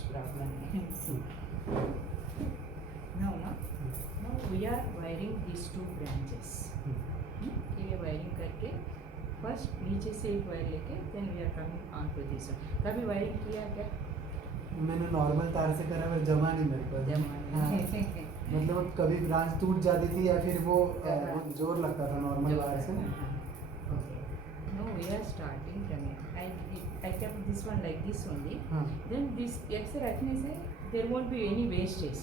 कुछ प्रॉब्लम नहीं now we are wiring these two branches ये वायरिंग करके फर्स्ट नीचे से एक वायर लेके then we are coming on to this कभी वायरिंग किया क्या मैंने नॉर्मल तार से करा पर जमा नहीं मेरे को मतलब कभी ब्रांच टूट जाती थी या फिर वो जोर लगता था नॉर्मल वायर से No, we are starting from it. I kept this one like this only. Then this ऐसे रखने से there won't be any wastage.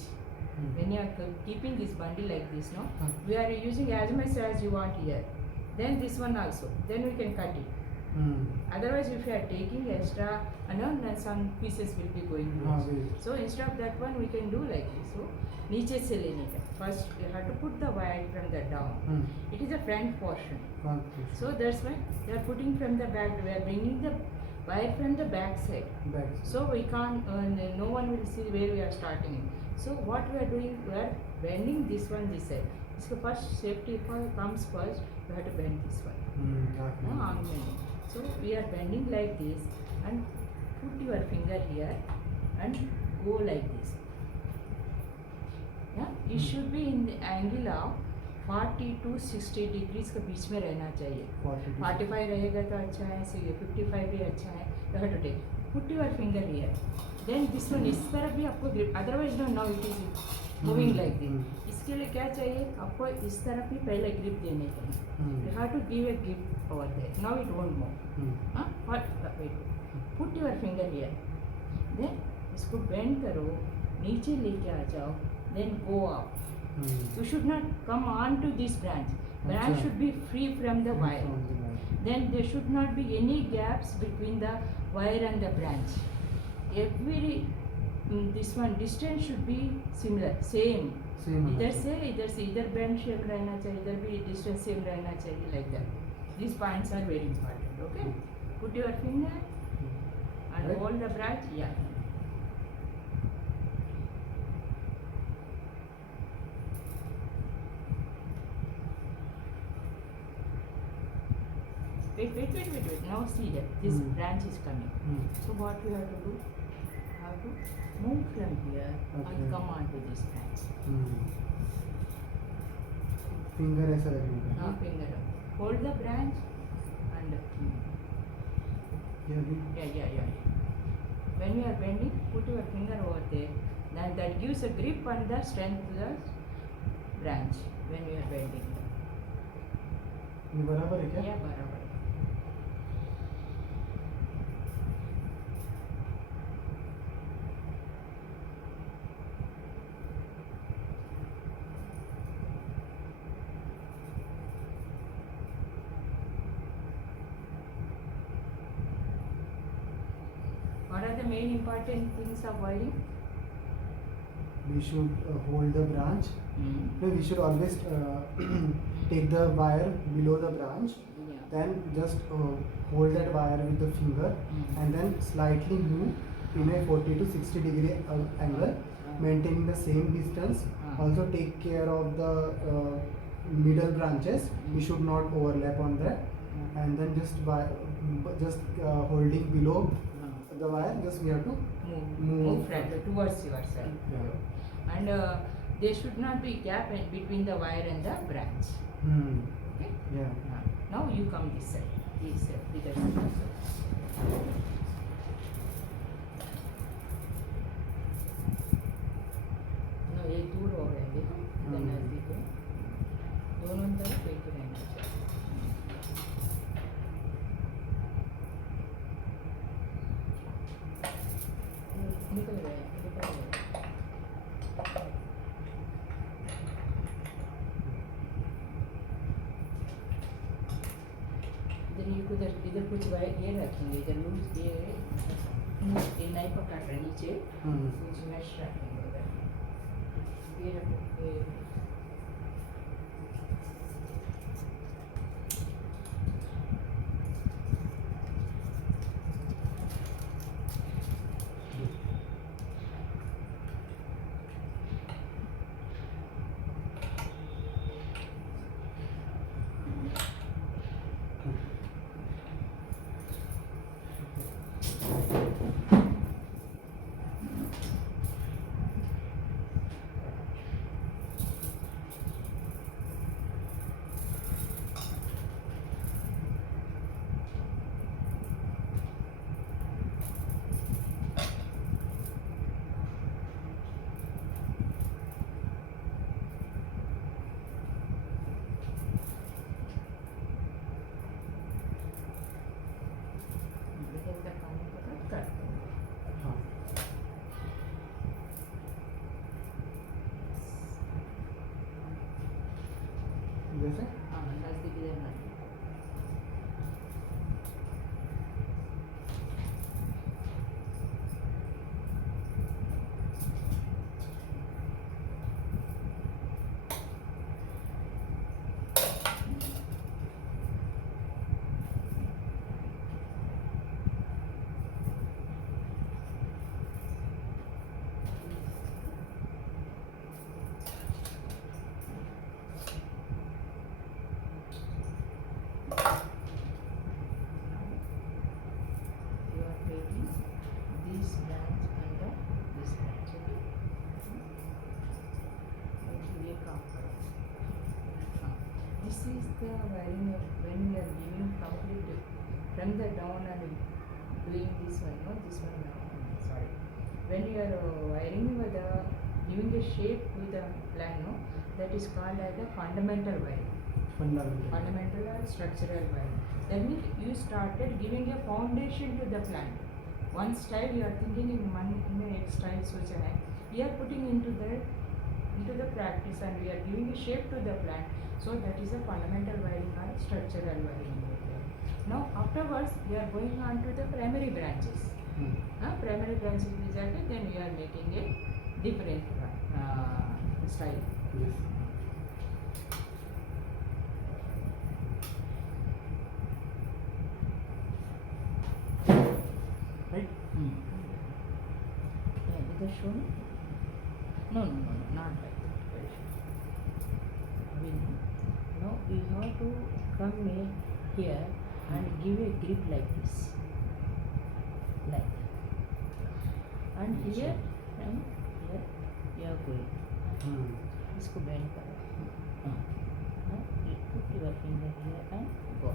When you are keeping this bundle like this, no, we are using as much as you want here. Then this one also. Then we can cut it. Otherwise, if you are taking extra, then some pieces will be going waste. So instead of that one, we can do like this. So नीचे से लेने का. First, you have to put the wire from the down. It is a front portion. So that's why we are putting from the back. We are bringing the wire from the back side. So we can't. No one will see where we are starting it. So what we are doing, we are bending this one this side. So first safety comes first. We have to bend this one. Arm bending. So we are bending like this and put your finger here and go like this. Yeah, you should be in the angle of 40 to 60 degrees के बीच में रहना चाहिए. 45 रहेगा तो अच्छा है, 55 भी अच्छा है. You have to take. Put your finger here. Then this one इस तरफ भी आपको grip. Otherwise no, now it is moving like this. इसके लिए क्या चाहिए? आपको इस तरफ भी पहले grip देने के लिए. You have to give a grip over there. Now it won't move. Wait. Put your finger here. Then इसको bend करो, नीचे लेके आ जाओ. Then go up. You should not come on to this branch. Branch should be free from the wire. Then there should not be any gaps between the wire and the branch. Every this one distance should be similar, same. इधर से इधर bend shape रहना चाहिए, इधर भी distance same रहना चाहिए, like that. These points are very important. Okay. Put your finger and hold the branch. Yeah. Wait. Now see that this branch is coming. So what we have to do? Have to move from here and come on to this branch. Finger ऐसा रखने का. Now finger up. Hold the branch and yeah. When you are bending, put your finger over there. Then that gives a grip and the strength to the branch when you are bending. ये बराबर है क्या? Yeah, बराबर. What are the main important things of wiring? We should hold the branch. No, we should always take the wire below the branch. Yeah. Then just hold that wire with the finger and then slightly move in a 40 to 60 degree angle, maintaining the same distance. Also take care of the middle branches. We should not overlap on that. And then just holding below the wire, just we have to move towards your side. Yeah. And there should not be gap between the wire and the branch. Okay? Yeah. Now you come this side. This side. No, ये दूर हो गया देखो. इधर नजदीक है. दोनों तरफ एक ही रहना चाहिए. निकल गए. इधर कुछ ये रखेंगे, इधर लूज ये नहीं पकड़ रहे नीचे, कुछ मैश रखेंगे उधर. ये रखो. इधर से हाँ नज़दीक इधर नज़दीक you are taking this branch under this branch, okay? ये काम करो. हाँ. This is the wiring when we are giving complete from the down and doing this one, no, this one now. Sorry. When you are wiring with the giving a shape to the plan, no, that is called as the fundamental wiring. Fundamental or structural wiring. That means you started giving a foundation to the plant. One style you are thinking in one एक style सोचा है. We are putting into the practice and we are giving a shape to the plant. So that is a fundamental wiring or structural wiring. Now afterwards we are going on to the primary branches. Primary branches is that then we are making a different style. Yes. Right? Yeah, either show me? No, not like that. Very sure. Now we have to come here and give a grip like this. Like that. And here and here you are going. इसको bend करो. Now you put your finger here and go.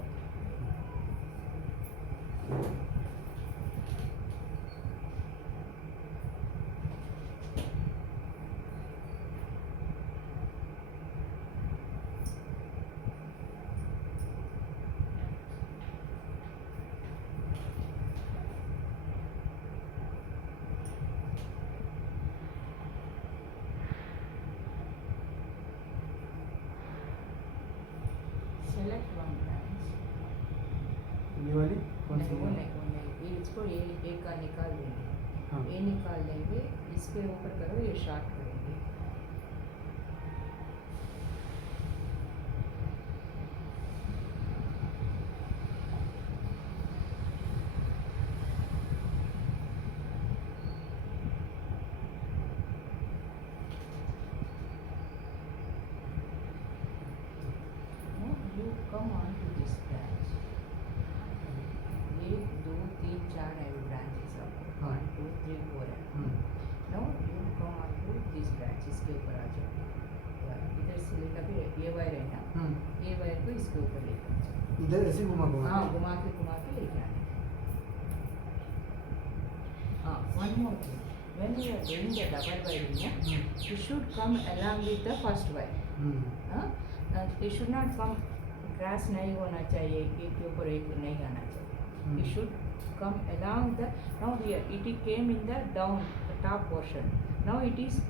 Select one branch. ये वाली कौन सी नहीं वो नहीं ये इसको ये एक का निकाल देंगे. हाँ. ये निकाल देंगे इसके ऊपर करो ये शार्ट करेंगे. Now you come on to this branch. ये 2 3 4 है branches अब. हाँ. 1 2 3 4 है. Now you come on to this branch. इसके ऊपर आ जाओ. इधर से लेकर फिर ये वायर है ना. ये वायर को इसके ऊपर लेकर जाओ. इधर ऐसे घुमा हाँ घुमा के लेके आना. हाँ one more thing. When you are doing the double wiring, you should come along with the first wire. It should not come crash नहीं होना चाहिए. एक के ऊपर एक नहीं आना चाहिए. You should come along the. Now here it came in the down the top portion. Now it is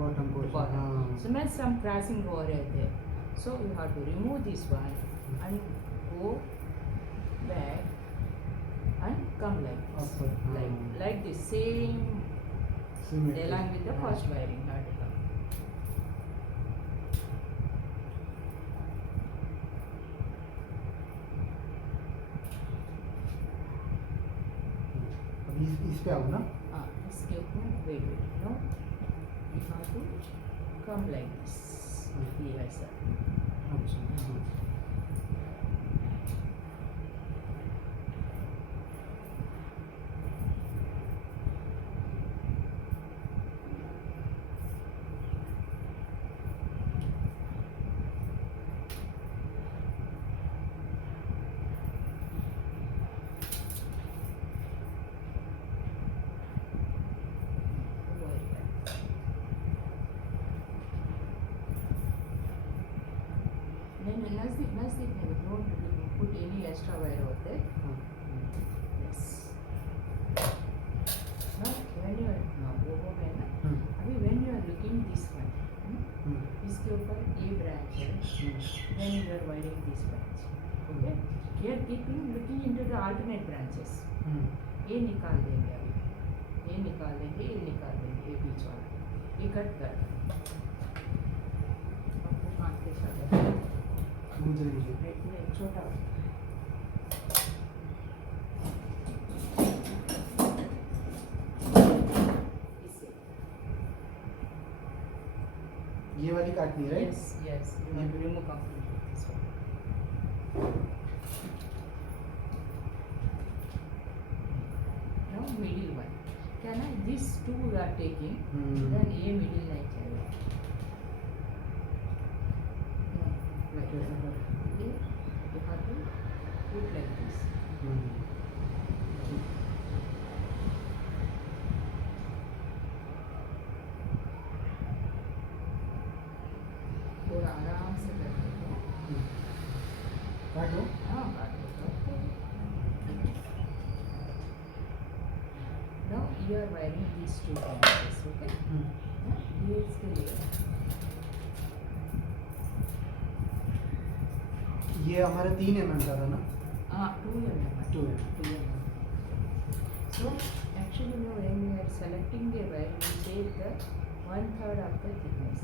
bottom portion. bottom. So means some crossing over there. So you have to remove this one and go back and come like this. Like this same along with the first wiring. You have to come. अभी इस पे आओ ना. हाँ इसके ऊपर wait. No, you have to come like this. ये ऐसा. अच्छा. नज़दीक नहीं. Don't put any extra wire over there. Yes. Now when you are वो हो गया ना. अभी when you are looking this one, इसके ऊपर ये branches, Hmm. then you are wiring this branch. Okay? Here keeping looking into the alternate branches. Hmm. ये निकाल देंगे अभी, ये निकाल देंगे, ये निकाल देंगे, ये बीच वाला, ये कट कर आपको काट के साथ मुझे नहीं नहीं छोटा इससे ये वाली काटनी है, right? yes yes you have to remove completely this one. Now middle one, can I this two you are taking, then ये middle नहीं चाहिए. No, like कैसे that. कर? ये you have to put like this. थोड़ा आराम से करने को. काटो। हाँ काट दो. Now you are wiring these two branches, okay? ये इसके लिए ये हमारा 3 mm का था ना? 2 mm. 2 mm. So actually no, when we are selecting the wire, we take the 1/3 of the thickness.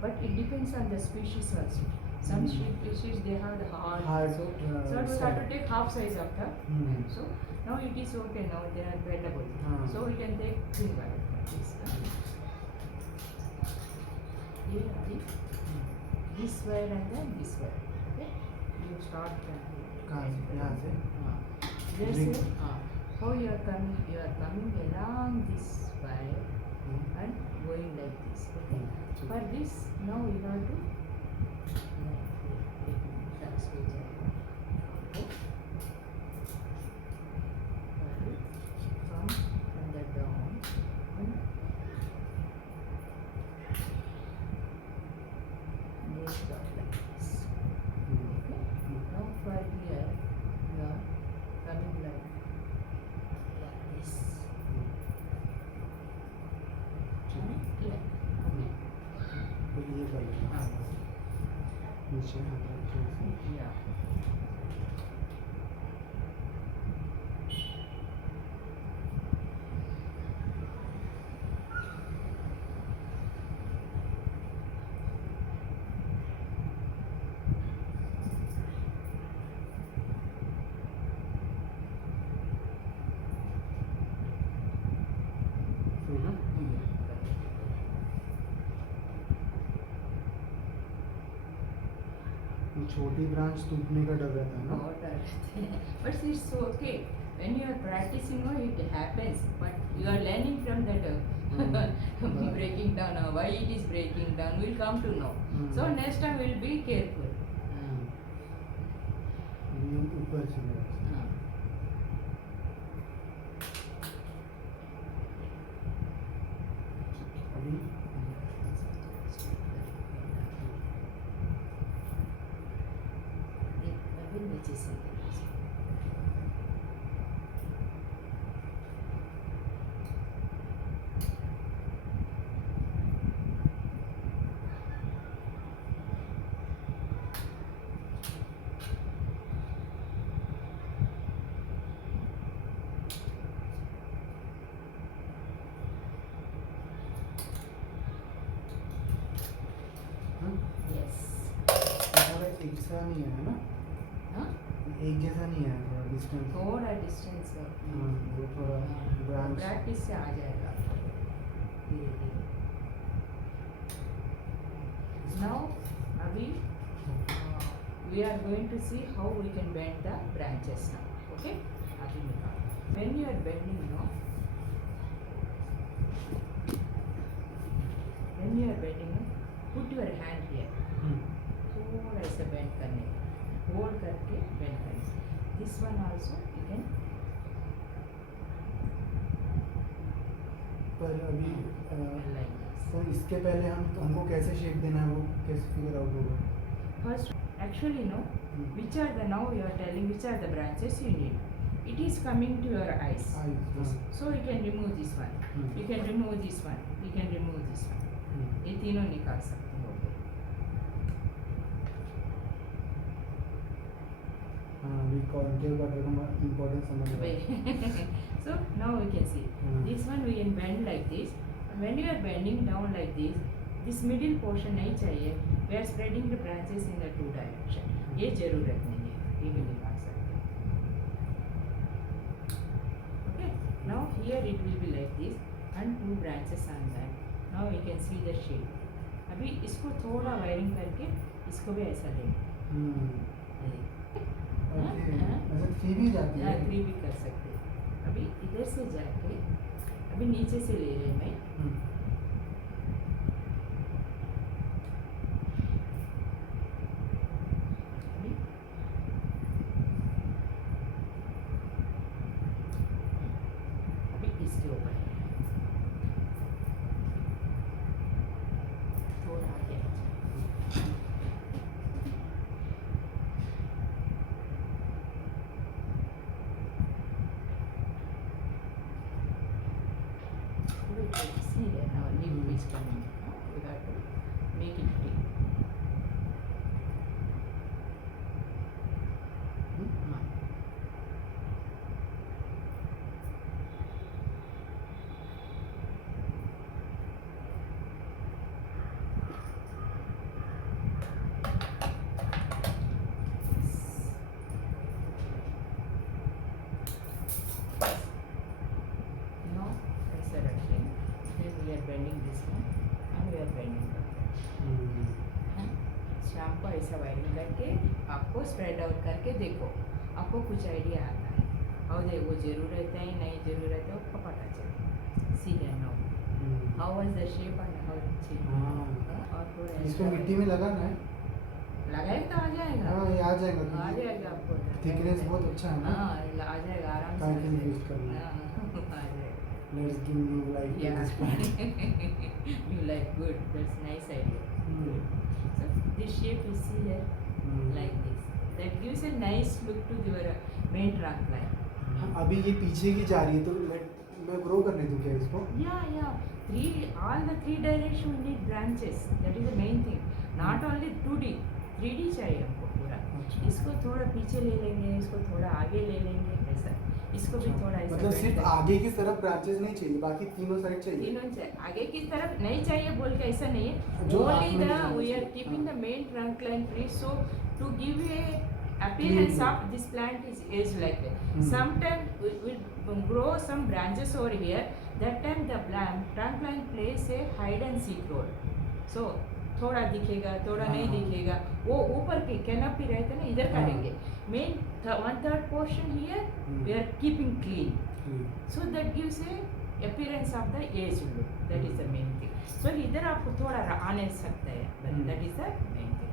But it depends on the species also. Some species they have the hard. So we have to side. take half size of the. Hmm. So now it is okay. Now they are bendable. So we can take thin wire like this. ये अभी this wire and then this wire. Okay. You start from here. कहाँ से? यहाँ से? Just Bring. how you are coming along this wire and going like this. Okay. For this, now you have to transfer okay. From the down and make dot like this. Okay. Now for here, you are coming like this. And like. फिर ये कर लेना। हाँ. नीचे हाथ रखो ऐसे। Yeah. सही ना? ये छोटी ब्रांच टूटने का डर रहता है ना? But it's okay. When you are practicing, no, it happens. But you are learning from that breaking down. Why it is breaking down, we'll come to know. So next time we'll be careful. ये ऊपर से है। अभी अभी नीचे से yes. थोड़ा एक जैसा नहीं है ना? हाँ? एक जैसा नहीं है, थोड़ा डिस्टेंस। थोड़ा डिस्टेंस हाँ, वो थोड़ा ब्रांच। प्रैक्टिस से आ जाएगा धीरे धीरे. Now अभी we are going to see how we can bend the branches now. Okay? अभी निकाल. When you are bending now, when you are bending, put your hand here. थोड़ा ऐसे bend करने का. Hold करके bend करने. This one also you can. पर अभी like this. तो इसके पहले हमको कैसे शेप देना है, वो कैसे फिगर आउट होगा? First, actually no. Which are the now you are telling which are the branches you need. It is coming to your eyes. So you can remove this one. You can remove this one. You can remove this one. ये तीनों निकाल सकते हो. अभी concave cutter का importance समझ रहा है। So now we can see Hmm. this one we can bend like this. When you are bending down like this middle portion नहीं चाहिए. We are spreading the branches in the two direction. ये जरूरत नहीं है. ये भी निकाल सकते हैं. Okay. Now here it will be like this and two branches on that. Now we can see the shape. अभी इसको थोड़ा वायरिंग करके इसको भी ऐसा लेंगे. ओके ऐसे 3 भी जाती है। 3 भी कर सकते हैं. अभी इधर से जाके अभी नीचे से ले रहे मैं. अभी अभी इसके ऊपर थोड़ा आगे see that now leaf is coming. We got to make it free. Now ऐसा रखें. Then we are bending this one and we are bending that one. शाम को ऐसा वायरिंग करके आपको स्प्रेड आउट करके देखो, आपको कुछ आइडिया आता है. और देखो जरूरत है नहीं जरूरत है आपको पता चले. See that now how was the shape and how it. और थोड़ा इसको मिट्टी में लगाना है। लगाए तो आ जाएगा. हाँ ये आ जाएगा आ क्योंकि जाएगा आपको. थिकनेस बहुत अच्छा है ना। हाँ आ जाएगा आराम से. काहे के लिए यूज करना है? हाँ, आ जाएगा. Let's give you like Yeah. This plant. You like good. That's nice idea. Good. So this shape you see here like this. That gives a nice look to your main trunk line. अभी ये पीछे की जा रही है तो मैं grow करने दूं क्या इसको? Yeah. All the 3 direction we need branches. That is the main thing. Not only 2D, 3D चाहिए हमको पूरा. अच्छा। इसको थोड़ा पीछे ले लेंगे, इसको थोड़ा आगे ले लेंगे ऐसा. इसको भी थोड़ा ऐसा. मतलब bend सिर्फ करके. आगे की तरफ ब्रांचेस नहीं चाहिए, बाकी तीनों साइड चाहिए। तीनों चाहिए. आगे की तरफ नहीं चाहिए बोल के ऐसा नहीं है. जो Only आपने the दिखाया we are उसको, keeping हाँ। the main trunk line free. So to give a appearance Clean of this plant is like that. Hmm. Sometimes we will grow some branches over here. That time the trunk line plays a hide and seek role. So थोड़ा दिखेगा थोड़ा नहीं हाँ। दिखेगा. वो ऊपर के canopy रहता है ना इधर हाँ। करेंगे. Main 1/3 portion here we are keeping clean. So that gives a appearance of the edge look. That is the main thing. So इधर आपको थोड़ा आने सकता है. That is the main thing.